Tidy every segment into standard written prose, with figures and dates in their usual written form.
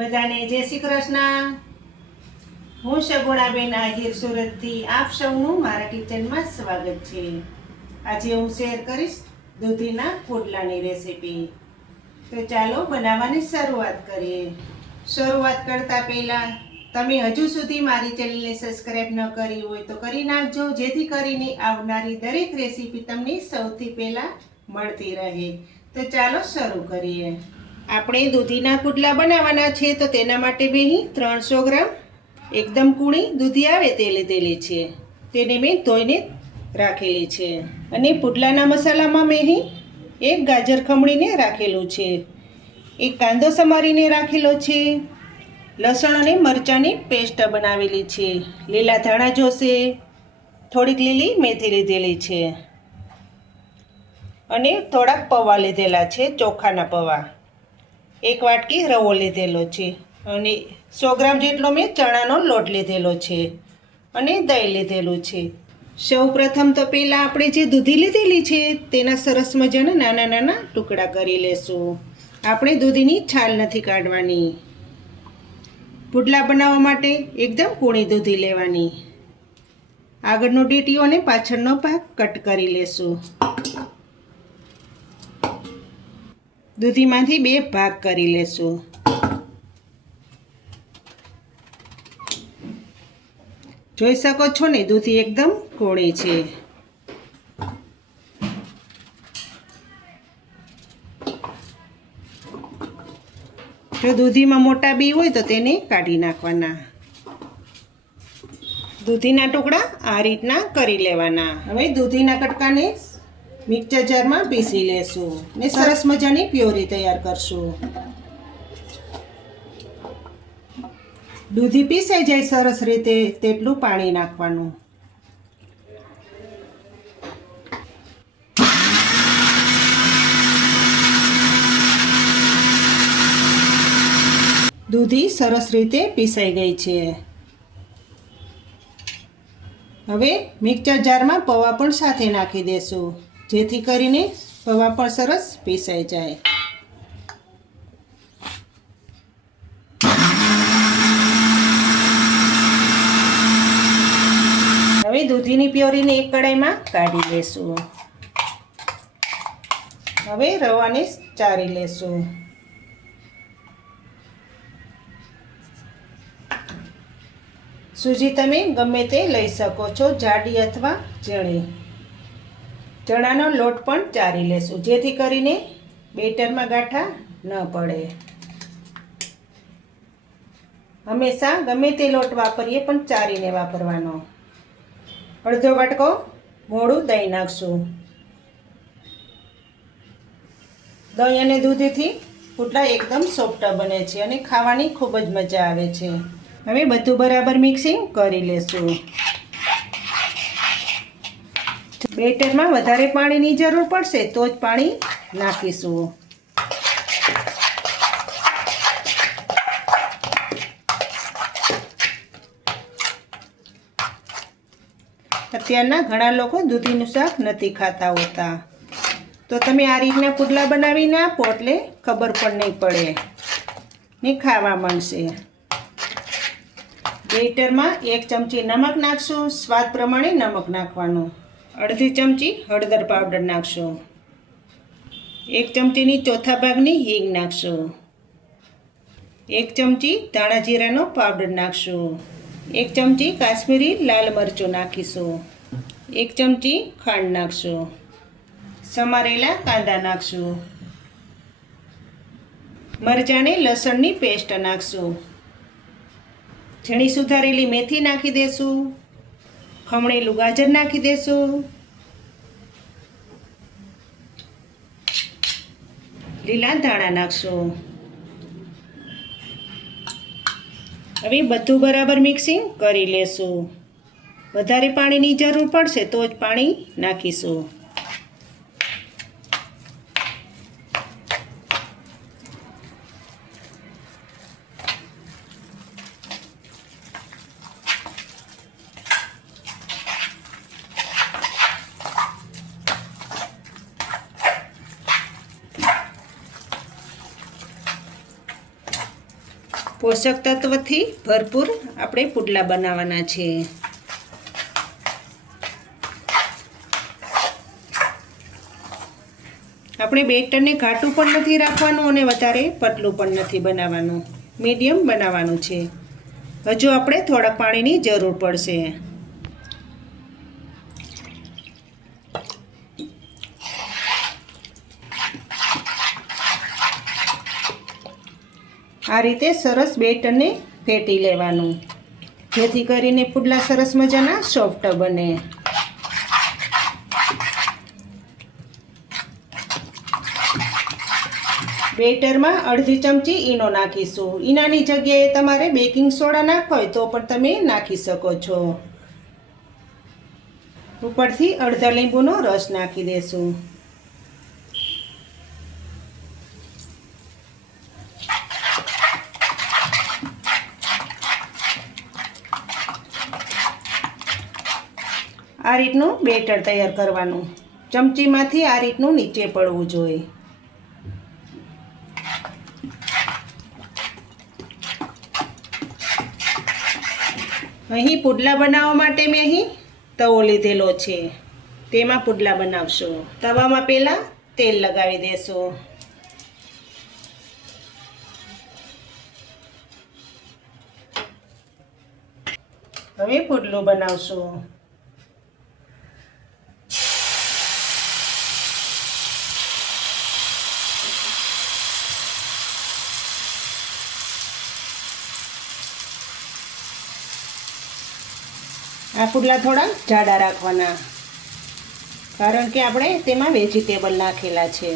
બધાને જય શ્રી કૃષ્ણ। હું સગુણાબેન આહિર સુરતથી આપ સૌનું મારા કિચનમાં સ્વાગત છે। આજે હું શેર કરીશ દૂધીના પુડલાની રેસીપી। તો ચાલો બનાવવાની શરૂઆત કરીએ। શરૂઆત કરતા પહેલાં તમે હજુ સુધી મારી ચેનલને સબસ્ક્રાઈબ ન કરી હોય તો કરી નાખજો, જેથી કરીને આવનારી દરેક રેસીપી તમને સૌથી પહેલાં મળતી રહે। તો ચાલો શરૂ કરીએ। આપણે દૂધીના પુડલા બનાવવાના છે, તો તેના માટે મેં અહીં 300 ગ્રામ એકદમ કૂણી દૂધી આવે તે લીધેલી છે। તેને મેં ધોઈને રાખેલી છે। અને પુડલાના મસાલામાં મેં અહીં એક ગાજર ખમણીને રાખેલું છે, એક કાંદો સમારીને રાખેલો છે, લસણ અને મરચાંની પેસ્ટ બનાવેલી છે, લીલા ધાણા જોશે, થોડીક લીલી મેથી લીધેલી છે અને થોડાક પૌવા લીધેલા છે, ચોખાના પૌવા, એક વાટકી રવો લીધેલો છે અને 100 ગ્રામ જેટલો મેં ચણાનો લોટ લીધેલો છે અને દહીં લીધેલું છે। સૌ પ્રથમ તો પહેલાં આપણે જે દૂધી લીધેલી છે તેના સરસ મજાના નાના નાના ટુકડા કરી લેશું। આપણે દૂધીની છાલ નથી કાઢવાની। પુડલા બનાવવા માટે એકદમ કૂણી દૂધી લેવાની। આગળનો ડીટીઓ અને પાછળનો ભાગ કટ કરી લેશું। દૂધીમાંથી 2 ભાગ કરી લેશું। જોઈ શકો છો ને, દૂધી એકદમ કૂણી છે। જો દૂધીમાં મોટા બી હોય તો તેને કાઢી નાખવાના। દૂધીના ટુકડા આ રીતના કરી લેવાના। હવે દૂધીના કટકાને મિક્સર જારમાં પીસી લેશું ને સરસ મજાની પ્યોરી તૈયાર કરશું। દૂધી પીસાઈ જાય સરસ રીતે તેટલું પાણી નાખવાનું। દૂધી સરસ રીતે પીસાઈ ગઈ છે। હવે મિક્સર જારમાં પૌવા પણ સાથે નાખી દેશું, જેથી કરીને પૌવા પણ સરસ પીસાઈ જાય। હવે દૂધીની પ્યોરીને એક કડાઈમાં કાઢી લેશું। હવે રવાને ચારી લેશું। સૂજી તમે ગમે તે લઈ શકો છો, જાડી અથવા ઝીણી। ચણાનો લોટ પણ ચારી લેશું, જેથી કરીને બેટરમાં ગાંઠા ન પડે। હંમેશા ગમે તે લોટ વાપરીએ પણ ચારીને વાપરવાનો। અડધો વાટકો મોળું દહીં નાખશું। દહીં અને દૂધીથી પુડલા એકદમ સોફ્ટ બને છે અને ખાવાની ખૂબ જ મજા આવે છે। હવે બધું બરાબર મિક્સિંગ કરી લેશું। બેટરમાં વધારે પાણીની જરૂર પડશે તો જ પાણી નાખીશું। અત્યારના ઘણા લોકો દૂધીનું શાક નથી ખાતા હોતા, તો તમે આ રીતના પુડલા બનાવીને આપો એટલે ખબર પણ નહીં પડે ને ખાવા મળશે। બેટરમાં 1 ચમચી નમક નાખશું, સ્વાદ પ્રમાણે નમક નાખવાનું। અડધી ચમચી હળદર પાવડર નાખશું। 1 ચમચીની ચોથા ભાગની હિંગ નાખશું। 1 ચમચી ધાણા જીરાનો પાવડર નાખશું। 1 ચમચી કાશ્મીરી લાલ મરચું નાખીશું। 1 ચમચી ખાંડ નાખશું। સમારેલા કાંદા નાખશું। મરચાંની લસણની પેસ્ટ નાખશું। ઝીણી સુધારેલી મેથી નાખી દેશું। ખમણેલું ગાજર નાખી દેશું। લીલા ધાણા નાખશું। હવે બધું બરાબર મિક્સિંગ કરી લેશું। વધારે પાણીની જરૂર પડશે તો જ પાણી નાખીશું। પોષક તત્વથી ભરપૂર આપણે પુડલા બનાવવાના છે. આપણે બેટરને ઘાટું પણ નથી રાખવાનું અને વધારે પતલું પણ નથી બનાવવાનું, મીડિયમ બનાવવાનું છે. હજુ આપણે થોડા પાણીની જરૂર પડશે. આ રીતે સરસ બેટરને ફેટી લેવાનું, જેથી કરીને પુડલા સરસ મજાના સોફ્ટ બને. બેટરમાં અડધી ચમચી ઈનો નાખીશું. ઈનાની જગ્યાએ તમારે બેકિંગ સોડા નાખવો હોય તો પણ તમે નાખી શકો છો. ઉપરથી અડધા લીંબુનો રસ નાખી દેશું. આ રીતનું બેટર તૈયાર કરવાનું. ચમચીમાંથી આ રીતનું નીચે પડવું જોઈએ. અહીં પુડલા બનાવવા માટે મેં અહીં તવો લીધેલો છે. તેમાં પુડલા બનાવશું. તવામાં પહેલાં તેલ લગાવી દેશું. હવે પુડલું બનાવશું. આ પુડલા થોડા જાડા રાખવાના, કારણ કે આપણે તેમાં વેજીટેબલ નાખેલા છે.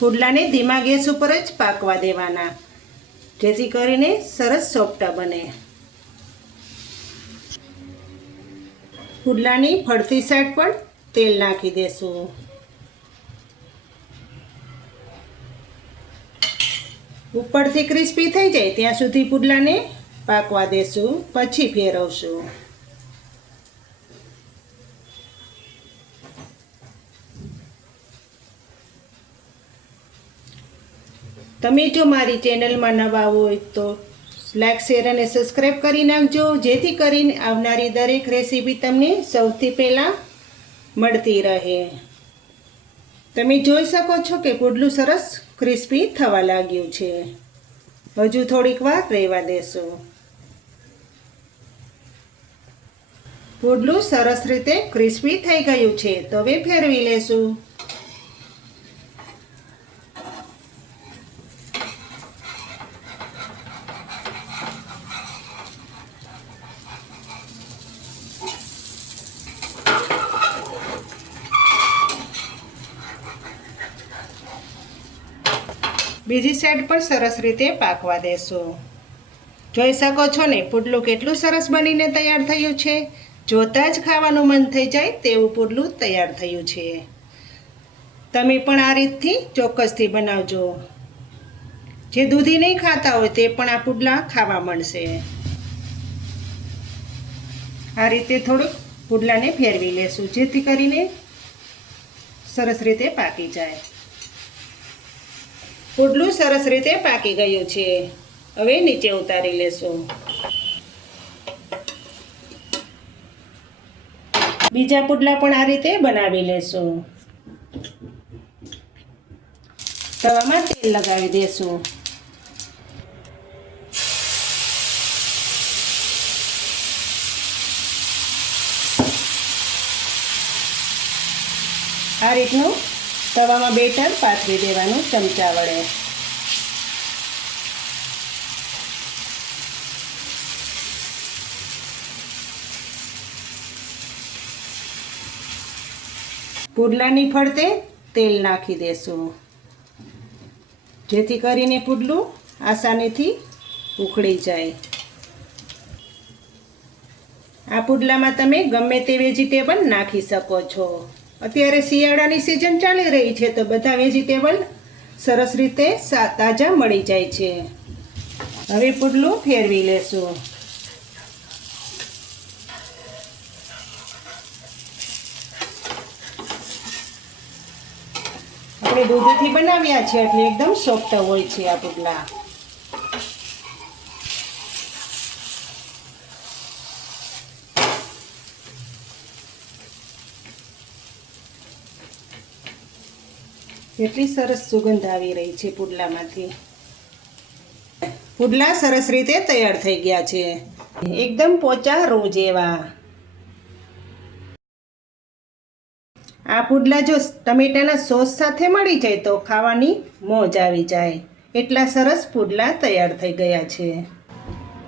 પુડલાને ધીમા ગેસ ઉપર જ પાકવા દેવાના, જેથી કરીને સરસ સોફ્ટ બને. પુડલાની ફરતી સાઈડ પર તેલ નાખી દેશું. ઉપરથી ક્રિસ્પી થઈ જાય ત્યાં સુધી પુડલાને પાકવા દેશું, પછી ફેરવશું. તમે જો મારી ચેનલમાં નવા હોય તો લાઈક, શેર અને સબસ્ક્રાઈબ કરી નાખજો, જેથી કરીને આવનારી દરેક રેસીપી તમને સૌથી પહેલાં મળતી રહે. તમે જોઈ શકો છો કે પુડલું સરસ ક્રિસ્પી થવા લાગ્યું છે. હજુ થોડીક વાર રહેવા દેશું. પુડલું સરસ રીતે ક્રિસ્પી થઈ ગયું છે, તો હવે ફેરવી લેશું. બીજી સાઈડ પર સરસ રીતે પાકવા દેશું. જોઈ શકો છો ને પુડલું કેટલું સરસ બનીને તૈયાર થયું છે. જોતાં જ ખાવાનું મન થઈ જાય તેવું પુડલું તૈયાર થયું છે. તમે પણ આ રીતથી ચોક્કસથી બનાવજો. જે દૂધી નહીં ખાતા હોય તે પણ આ પુડલા ખાવા મળશે. આ રીતે થોડુંક પુડલાને ફેરવી લેશું, જેથી કરીને સરસ રીતે પાકી જાય. પુડલું સરસ રીતે પાકી ગયું છે. હવે નીચે ઉતારી લેશું. બીજા પુડલા પણ આ રીતે બનાવી લેશું. તવામાં તેલ લગાવી દેશું. આ રીતનું તવામાં બેટર પાથરી દેવાનું ચમચા વડે. પુડલાની ફરતે તેલ નાખી દેશું, જેથી કરીને પુડલું આસાનીથી ઉખડી જાય. આ પુડલામાં તમે ગમે તે વેજીટેબલ નાખી શકો છો. અત્યારે શિયાળાની સિઝન ચાલી રહી છે, તો બધા વેજીટેબલ સરસ રીતે તાજા મળી જાય છે. હવે પુડલું ફેરવી લેશું. આપણે દૂધથી બનાવ્યા છે એટલે એકદમ સોફ્ટ હોય છે આ પુડલા. એટલી સરસ સુગંધ આવી રહી છે પુડલામાંથી. પુડલા સરસ રીતે તૈયાર થઈ ગયા છે, એકદમ પોચા રૂ જેવા. આ પુડલા જો ટમેટાના સોસ સાથે મળી જાય તો ખાવાની મોજ આવી જાય. એટલા સરસ પુડલા તૈયાર થઈ ગયા છે.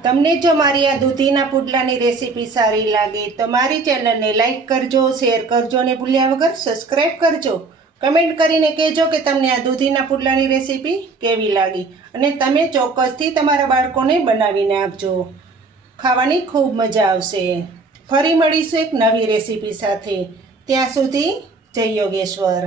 તમને જો મારી આ દૂધીના પુડલાની રેસીપી સારી લાગે તો મારી ચેનલને લાઈક કરજો, શેર કરજો અને ભૂલ્યા વગર સબસ્ક્રાઈબ કરજો. કમેન્ટ કરીને કહેજો કે તમને આ દૂધીના પુડલાની રેસીપી કેવી લાગી અને તમે ચોક્કસથી તમારા બાળકોને બનાવીને આપજો. ખાવાની ખૂબ મજા આવશે. ફરી મળીશું એક નવી રેસીપી સાથે. ત્યાં સુધી જય યોગેશ્વર.